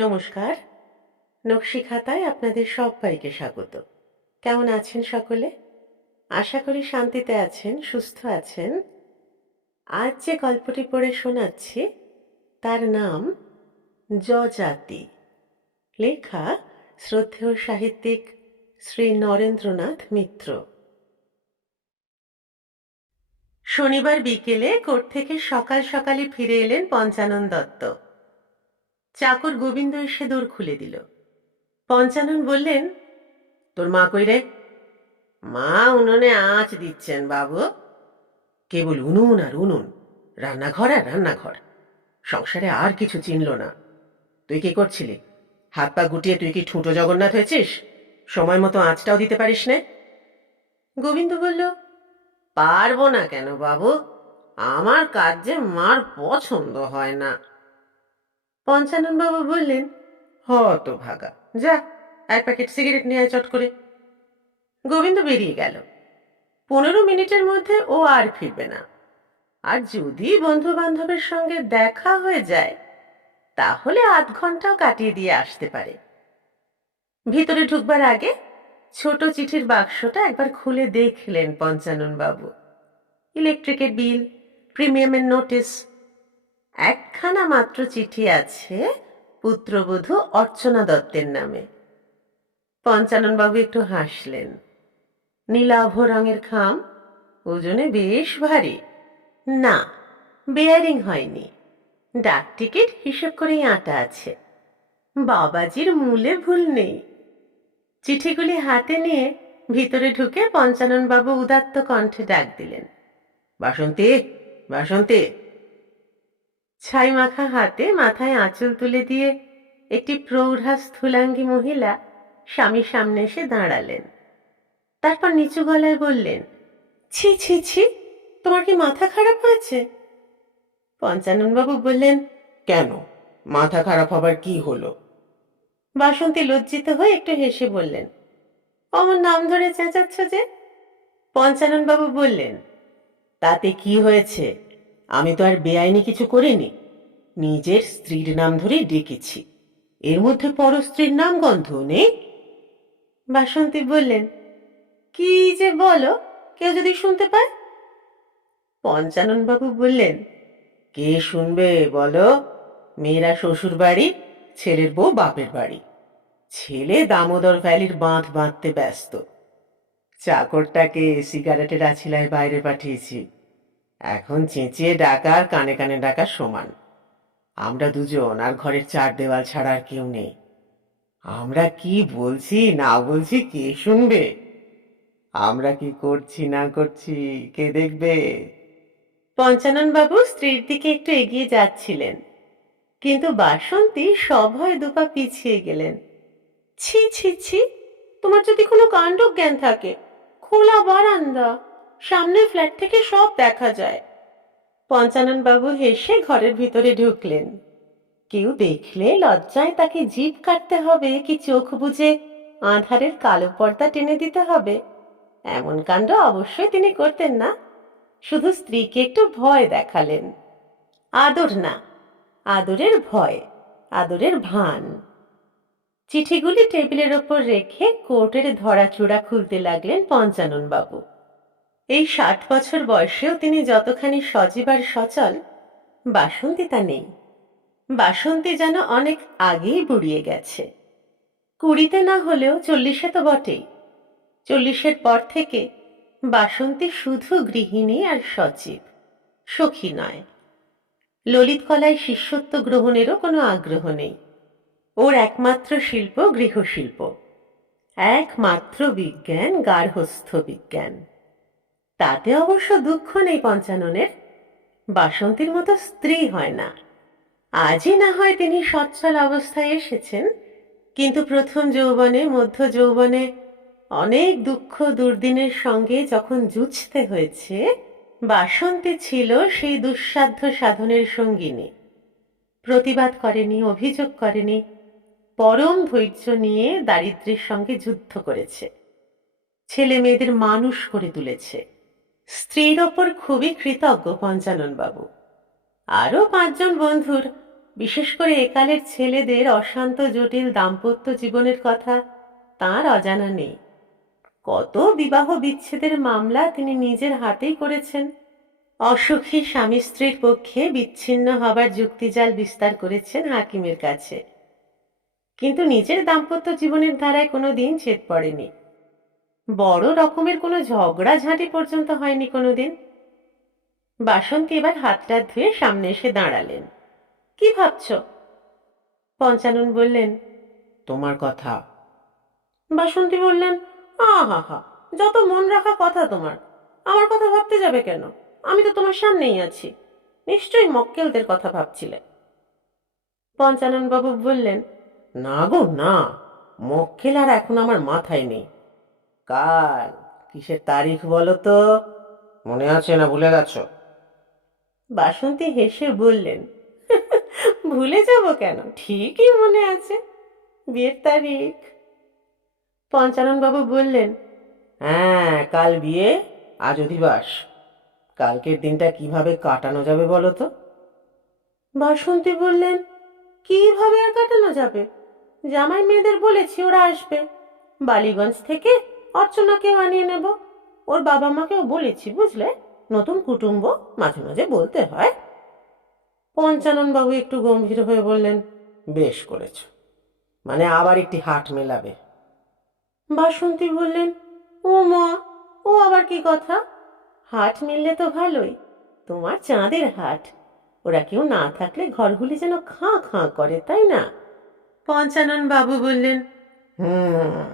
নমস্কার। নকশি খাতায় আপনাদের সবাইকে স্বাগত। কেমন আছেন সকলে? আশা করি শান্তিতে আছেন, সুস্থ আছেন। আজ যে গল্পটি পড়ে শোনাচ্ছি তার নাম যজাতি। লেখা শ্রদ্ধেয় সাহিত্যিক শ্রী নরেন্দ্রনাথ মিত্র। শনিবার বিকেলে কোর্ট থেকে সকাল সকালই ফিরে এলেন পঞ্চানন দত্ত। চাকর গোবিন্দ এসে দোর খুলে দিল। পঞ্চানন বললেন, তোর মা কই রে? মা উনুনে আঁচ দিচ্ছেন বাবু। কেবল উনুন আর উনুন, রান্নাঘর আর রান্নাঘর, সংসারে আর কিছু চিনল না। তুই কি করছিলি? হাত পা গুটিয়ে তুই কি ঠুঁটো জগন্নাথ হয়েছিস? সময় মতো আঁচটাও দিতে পারিস নে? গোবিন্দ বলল, পারবো না কেন বাবু, আমার কাজ যে মার পছন্দ হয় না। পঞ্চানন বাবু বললেন, হত ভাগা, যা 1 প্যাকেট সিগারেট নিয়ে আয় চট করে। গোবিন্দ বেরিয়ে গেল। 15 মিনিটের মধ্যে ও আর ফিরবে না। আর যদি বন্ধু বান্ধবের সঙ্গে দেখা হয়ে যায় তাহলে আধ ঘন্টাও কাটিয়ে দিয়ে আসতে পারে। ভিতরে ঢুকবার আগে ছোট চিঠির বাক্সটা একবার খুলে দেখলেন পঞ্চানন বাবু। ইলেকট্রিকের বিল, প্রিমিয়ামের নোটিশ, একখানা মাত্র চিঠি আছে পুত্রবধূ অর্চনা দত্তের নামে। পঞ্চানন বাবু একটু হাসলেন। নীলাভ রঙের খাম, ওজনে বেশ ভারী। না, বেয়ারিং হয়নি। ডাক টিকিট হিসেব করেই আঁটা আছে। বাবাজির মূলে ভুল নেই। চিঠিগুলি হাতে নিয়ে ভিতরে ঢুকে পঞ্চানন বাবু উদাত্ত কণ্ঠে ডাক দিলেন, বাসন্তী, বাসন্তী। ছাই মাখা হাতে মাথায় আঁচল তুলে দিয়ে একটি প্রৌঢ়া স্থূলাঙ্গী মহিলা স্বামীর সামনে এসে দাঁড়ালেন। তারপর নিচু গলায় বললেন, ছি ছি ছি, তোমার কি মাথা খারাপ হয়েছে? পঞ্চানন বাবু বললেন, কেন, মাথা খারাপ হবার কি হলো? বাসন্তী লজ্জিত হয়ে একটু হেসে বললেন, অমন নাম ধরে চেঁচাচ্ছ যে? পঞ্চানন বাবু বললেন, তাতে কি হয়েছে? আমি তো আর বেআইনি কিছু করিনি। নিজের স্ত্রীর নাম ধরেই ডেকেছি। এর মধ্যে পরস্ত্রীর নাম গন্ধ নেই। বাসন্তী বললেন, কি যে বলো, কেউ যদি শুনতে পায়? পঞ্চানন বাবু বললেন, কে শুনবে বলো? মেয়েরা শ্বশুর বাড়ি, ছেলের বউ বাপের বাড়ি। ছেলে দামোদর ভ্যালির বাঁধ বাঁধতে ব্যস্ত। চাকরটাকে সিগারেটের আছিলায় বাইরে পাঠিয়েছি। এখন চেঁচিয়ে ডাকা আর কানে কানে ডাকা সমান। আমরা দুজন আর ঘরের 4 দেওয়াল ছাড়া আর কেউ নেই। আমরা কি বলছি না বলছি কে শুনবে? আমরা কি করছি না করছি কে দেখবে? পঞ্চানন বাবু স্ত্রীর দিকে একটু এগিয়ে যাচ্ছিলেন, কিন্তু বাসন্তী সভয়ে দুপা পিছিয়ে গেলেন। ছি ছি ছি, তোমার যদি কোনো কাণ্ডজ্ঞান থাকে, খোলা বারান্দা, সামনে ফ্ল্যাট থেকে সব দেখা যায়। পঞ্চানন বাবু হেসে ঘরের ভিতরে ঢুকলেন। কেউ দেখলে লজ্জায় তাকে জিভ কাটতে হবে কি চোখ বুজে আঁধারের কালো পর্দা টেনে দিতে হবে, এমন কাণ্ড অবশ্যই তিনি করতেন না। শুধু স্ত্রীকে একটু ভয় দেখালেন। আদর না, আদরের ভয়, আদরের ভান। চিঠিগুলি টেবিলের ওপর রেখে কোর্টের ধরাচূড়া খুলতে লাগলেন পঞ্চানন বাবু। এই 60 বছর বয়সেও তিনি যতখানি সজীব আর সচল, বাসন্তী তা নেই। বাসন্তী যেন অনেক আগেই বুড়িয়ে গেছে। 20-তে না হলেও 40-এ তো বটেই। 40-এর পর থেকে বাসন্তী শুধু গৃহিণী আর সচিব, সখী নয়। ললিত কলায় শিষ্যত্ব গ্রহণেরও কোনো আগ্রহ নেই। ওর একমাত্র শিল্প গৃহশিল্প, একমাত্র বিজ্ঞান গার্হস্থ্য বিজ্ঞান। তাতে অবশ্য দুঃখ নেই পঞ্চাননের। বাসন্তীর মতো স্ত্রী হয় না। আজই না হয় তিনি সচ্ছল অবস্থায় এসেছেন, কিন্তু প্রথম যৌবনে, মধ্য যৌবনে অনেক দুঃখ দুর্দিনের সঙ্গে যখন যুঝতে হয়েছে, বাসন্তী ছিল সেই দুঃসাধ্য সাধনের সঙ্গিনী। প্রতিবাদ করেনি, অভিযোগ করেনি, পরম ধৈর্য নিয়ে দারিদ্র্যের সঙ্গে যুদ্ধ করেছে। ছেলে মেয়েদের মানুষ করে তুলেছে। স্ত্রীর ওপর খুবই কৃতজ্ঞ পঞ্চানন বাবু। আরো 5 জন বন্ধুর বিশেষ করে একালের ছেলেদের অশান্ত জটিল দাম্পত্য জীবনের কথা তাঁর অজানা নেই। কত বিবাহ বিচ্ছেদের মামলা তিনি নিজের হাতেই করেছেন। অসুখী স্বামী স্ত্রীর পক্ষে বিচ্ছিন্ন হবার যুক্তিজাল বিস্তার করেছেন হাকিমের কাছে, কিন্তু নিজের দাম্পত্য জীবনের ধারায় কোনো দিন ছেদ পড়েনি। বড় রকমের কোনো ঝগড়াঝাঁটি পর্যন্ত হয়নি কোনোদিন। বাসন্তী এবার হাতটা ধুয়ে সামনে এসে দাঁড়ালেন। কি ভাবছ? পঞ্চানন বললেন, তোমার কথা। বাসন্তী বললেন, আহা হা, যত মন রাখা কথা তোমার। আমার কথা ভাবতে যাবে কেন? আমি তো তোমার সামনেই আছি। নিশ্চয়ই মক্কেলদের কথা ভাবছিলে। পঞ্চানন বাবু বললেন, না গো না, মক্কেল আর এখন আমার মাথায় নেই। কাল কিসের তারিখ বলো তো? মনে আছে না ভুলে গেছো? বাসন্তী হেসে বললেন, ভুলে যাব কেন, ঠিকই মনে আছে, বিয়ের তারিখ। পঞ্চানন বাবু বললেন, হ্যাঁ, কাল বিয়ে, আজ অধিবাস। কালকের দিনটা কিভাবে কাটানো যাবে বলো তো? বাসন্তী বললেন, কিভাবে আর কাটানো যাবে? জামাই মেয়েদের বলেছি ওরা আসবে। বালিগঞ্জ থেকে অর্চনাকেও আনিয়ে নেব। ওর বাবা মাকেও বলেছি, বুঝলে, নতুন কুটুম্ব, মাঝে মাঝে বলতে হয়। পঞ্চানন বাবু একটু গম্ভীর হয়ে বললেন, বেশ করেছ, মানে আবার একটি হাট মেলাবে। বাসন্তী বললেন, ও মা, ও আবার কি কথা? হাট মিললে তো ভালোই, তোমার চাঁদের হাট। ওরা কেউ না থাকলে ঘরগুলি যেন খাঁ খাঁ করে, তাই না? পঞ্চানন বাবু বললেন, হুম।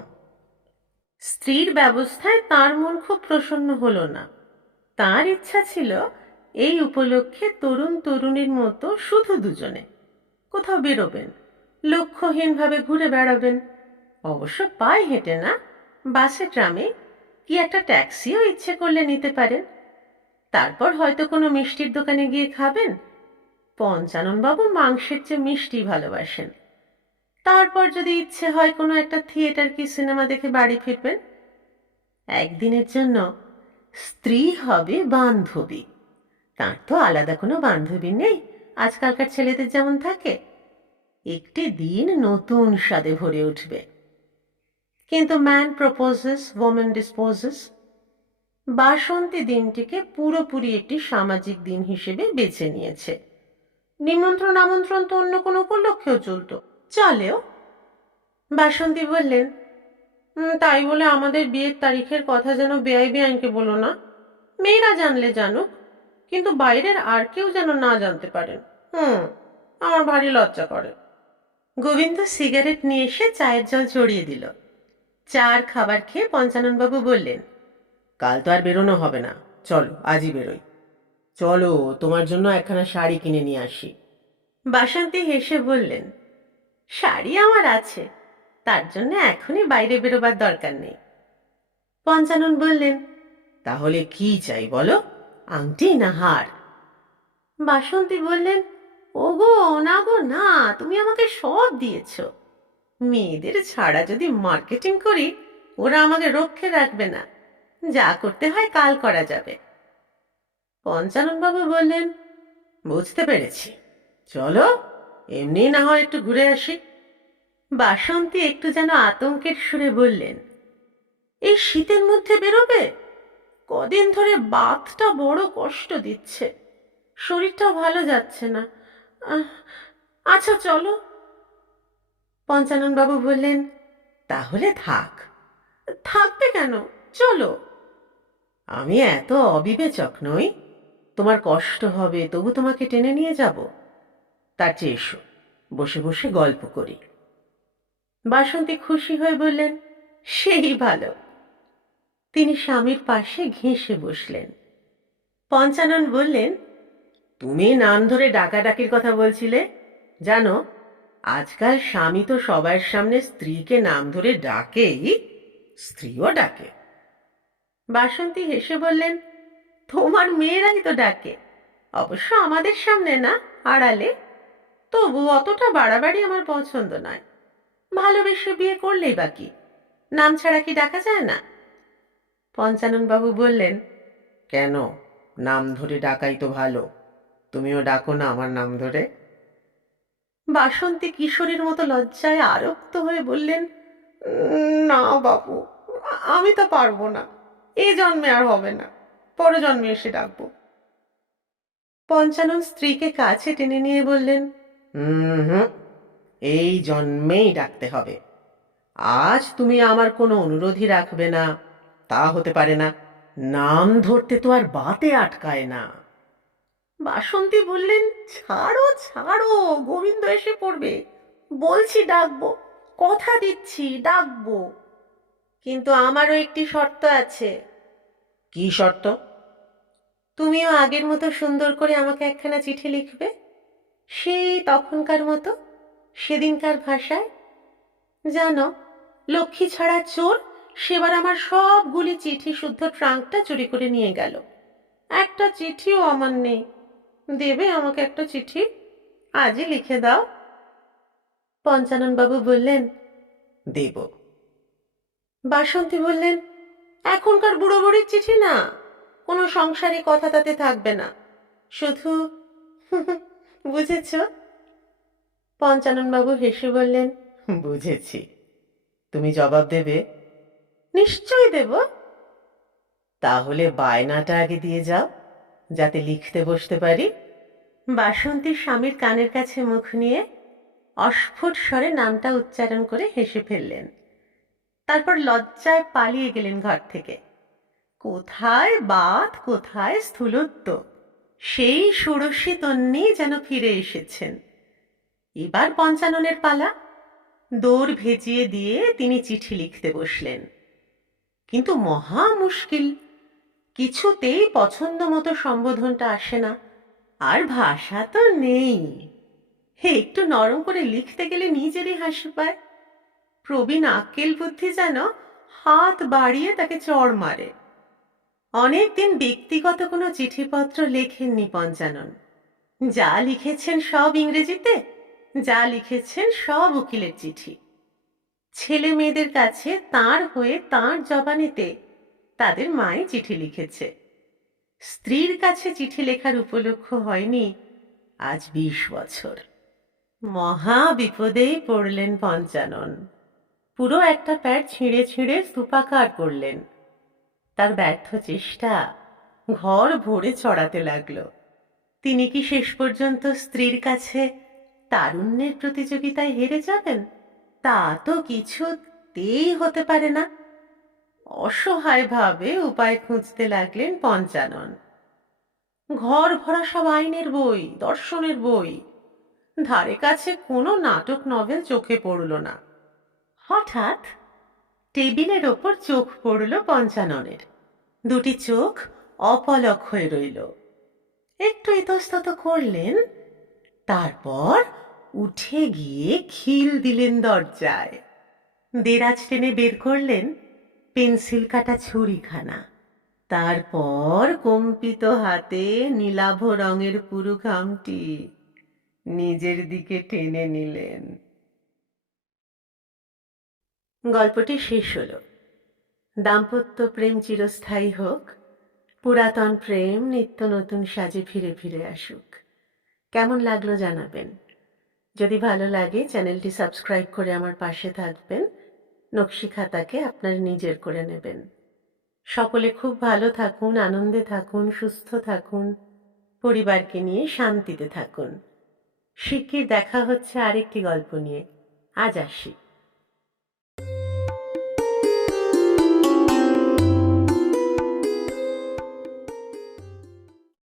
স্ত্রীর ব্যবস্থায় তার মন খুব প্রসন্ন হলো না। তার ইচ্ছা ছিল এই উপলক্ষে তরুণ তরুণীর মতো শুধু দুজনে কোথাও বেরোবেন, লক্ষ্যহীনভাবে ঘুরে বেড়াবেন। অবশ্য পায়ে হেঁটে না, বাসে ট্রামে কি একটা ট্যাক্সিও ইচ্ছে করলে নিতে পারেন। তারপর হয়তো কোনো মিষ্টির দোকানে গিয়ে খাবেন। পঞ্চাননবাবু মাংসের চেয়ে মিষ্টি ভালোবাসেন। তারপর যদি ইচ্ছে হয় কোনো একটা থিয়েটার কি সিনেমা দেখে বাড়ি ফিরবেন। একদিনের জন্য স্ত্রী হবে বান্ধবী। তার তো আলাদা কোনো বান্ধবী নেই, আজকালকার ছেলেদের যেমন থাকে। একটি দিন নতুন স্বাদে ভরে উঠবে। কিন্তু ম্যান প্রপোজেস, ওম্যান ডিসপোজেস। বাসন্তী দিনটিকে পুরোপুরি একটি সামাজিক দিন হিসেবে বেছে নিয়েছে। নিমন্ত্রণ আমন্ত্রণ তো অন্য কোনো উপলক্ষেও চলতো, চলেও। বাসন্তী বললেন, তাই বলে আমাদের বিয়ের তারিখের কথা যেন বেআই বেআইনকে বলো না। মেয়েরা জানলে জানুক, কিন্তু বাইরের আর কেউ যেন না জানতে পারেন। আমার ভারী লজ্জা করে। গোবিন্দ সিগারেট নিয়ে এসে চায়ের জল চড়িয়ে দিল। চার খাবার খেয়ে পঞ্চাননবাবু বললেন, কাল তো আর বেরোনো হবে না, চলো আজই বেরোই। চলো, তোমার জন্য একখানা শাড়ি কিনে নিয়ে আসি। বাসন্তী হেসে বললেন, শাড়ি আমার আছে, তার জন্য এখনই বাইরে বেরোবার দরকার নেই। পঞ্চানন বললেন, তাহলে কি চাই বলো, আংটি না হার? বাসন্তী বললেন, ওগো না গো না, তুমি আমাকে সব দিয়েছ। মেয়েদের ছাড়া যদি মার্কেটিং করি, ওরা আমাকে রক্ষে রাখবে না। যা করতে হয় কাল করা যাবে। পঞ্চাননবাবু বললেন, বুঝতে পেরেছি, চলো এমনি না হয় একটু ঘুরে আসি। বাসন্তী একটু যেন আতঙ্কের সুরে বললেন, এই শীতের মধ্যে বেরোবে? কদিন ধরে বাতটা বড় কষ্ট দিচ্ছে, শরীরটাও ভালো যাচ্ছে না। আচ্ছা চলো। পঞ্চাননবাবু বললেন, তাহলে থাক। থাকবে কেন, চলো। আমি এত অবিবেচক নই, তোমার কষ্ট হবে তবু তোমাকে টেনে নিয়ে যাব। তার চেয়ে এসো, বসে বসে গল্প করি। বাসন্তী খুশি হয়ে বললেন, সেই ভালো। তিনি স্বামীর পাশে ঘেঁষে বসলেন। পঞ্চানন বললেন, তুমি নাম ধরে ডাকাডাকির কথা বলছিলে, জানো আজকাল স্বামী তো সবার সামনে স্ত্রীকে নাম ধরে ডাকেই, স্ত্রীও ডাকে। বাসন্তী হেসে বললেন, তোমার মেয়েরাই তো ডাকে, অবশ্য আমাদের সামনে না, আড়ালে। তবু অতটা বাড়াবাড়ি আমার পছন্দ নয়। ভালোবেসে বিয়ে করলেই বাকি, নাম ছাড়া কি ডাকা যায় না? পঞ্চাননবাবু বললেন, কেন, নাম ধরে ডাকাই তো ভালো, তুমিও ডাকো না আমার নাম ধরে। বাসন্তী কিশোরীর মতো লজ্জায় আরক্ত হয়ে বললেন, না বাপু, আমি তা পারবো না, এ জন্মে আর হবে না, পর জন্মে এসে ডাকবো। পঞ্চানন স্ত্রীকে কাছে টেনে নিয়ে বললেন, হুম, এই জন্মেই ডাকতে হবে। আজ তুমি আমার কোনো অনুরোধই রাখবে না, তা হতে পারে না। নাম ধরতে তো আর বাতে আটকায় না। বাসন্তী বললেন, ছাড়ো ছাড়ো, গোবিন্দ এসে পড়বে, বলছি ডাকবো, কথা দিচ্ছি ডাকবো, কিন্তু আমারও একটি শর্ত আছে। কি শর্ত? তুমিও আগের মতো সুন্দর করে আমাকে একখানা চিঠি লিখবে, সেই তখনকার মতো, সেদিনকার ভাষায়। জানো, লক্ষ্মী ছাড়া চোর সেবার আমার সবগুলি চিঠি শুদ্ধ ট্রাঙ্কটা চুরি করে নিয়ে গেল, একটা চিঠিও আমার নেই। দেবে আমাকে একটা চিঠি? আজই লিখে দাও। পঞ্চানন বাবু বললেন, দেব। বাসন্তী বললেন, এখনকার বুড়ো বুড়ির চিঠি না, কোনো সংসারী কথা তাতে থাকবে না, শুধু বুঝেছ? পঞ্চানন বাবু হেসে বললেন, বুঝেছি। তুমি জবাব দেবে? নিশ্চয়ই দেব। তাহলে বায়নাটা আগে দিয়ে যাও, যাতে লিখতে বসতে পারি। বাসন্তী স্বামীর কানের কাছে মুখ নিয়ে অস্ফুট স্বরে নামটা উচ্চারণ করে হেসে ফেললেন। তারপর লজ্জায় পালিয়ে গেলেন ঘর থেকে। কোথায় বাত, কোথায় স্থূলত্ব, সেই ষোড়শী তন্নি যেন ফিরে এসেছেন। এবার পঞ্চাননের পালা। দৌড় ভেজিয়ে দিয়ে তিনি চিঠি লিখতে বসলেন। কিন্তু মহা মুশকিল, কিছুতেই পছন্দ মতো সম্বোধনটা আসে না, আর ভাষা তো নেই। হে, একটু নরম করে লিখতে গেলে নিজেরই হাসি পায়। প্রবীণ আক্কেল বুদ্ধি যেন হাত বাড়িয়ে তাকে চড় মারে। অনেকদিন ব্যক্তিগত কোনো চিঠিপত্র লেখেননি পঞ্চানন। যা লিখেছেন সব ইংরেজিতে, যা লিখেছেন সব উকিলের চিঠি। ছেলে মেয়েদের কাছে তাঁর হয়ে তাঁর জবানিতে তাদের মাই চিঠি লিখেছে। স্ত্রীর কাছে চিঠি লেখার উপলক্ষ হয়নি আজ 20 বছর। মহা বিপদেই পড়লেন পঞ্চানন। পুরো একটা প্যাড ছিঁড়ে ছিঁড়ে স্তূপাকার করলেন। তার ব্যর্থ চেষ্টা ঘর ভরে ছড়াতে লাগলো। তিনি কি শেষ পর্যন্ত স্ত্রীর কাছে তারুণ্যের প্রতিযোগিতায় হেরে যাবেন? তা তো কিছুতেই হতে পারে না। অসহায়ভাবে উপায় খুঁজতে লাগলেন পঞ্চানন। ঘর ভরা সব আইনের বই, দর্শনের বই, ধারে কাছে কোনো নাটক নভেল চোখে পড়ল না। হঠাৎ টেবিলের ওপর চোখ পড়ল পঞ্চাননের। দুটি চোখ অপলক হয়ে রইল। একটু ইতস্তত করলেন, তারপর উঠে গিয়ে খিল দিলেন দরজায়। দেরাজ টেনে বের করলেন পেন্সিল কাটা ছুরিখানা। তারপর কম্পিত হাতে নীলাভ রঙের পুরু খামটি নিজের দিকে টেনে নিলেন। গল্পটি শেষ হলো। দাম্পত্য প্রেম চিরস্থায়ী হোক, পুরাতন প্রেম নিত্য নতুন সাজে ফিরে ফিরে আসুক। কেমন লাগলো জানাবেন। যদি ভালো লাগে চ্যানেলটি সাবস্ক্রাইব করে আমার পাশে থাকবেন, নকশি খাতাকে আপনার নিজের করে নেবেন। সকলে খুব ভালো থাকুন, আনন্দে থাকুন, সুস্থ থাকুন, পরিবারকে নিয়ে শান্তিতে থাকুন। শিগগির দেখা হচ্ছে আরেকটি গল্প নিয়ে। আজ আসি।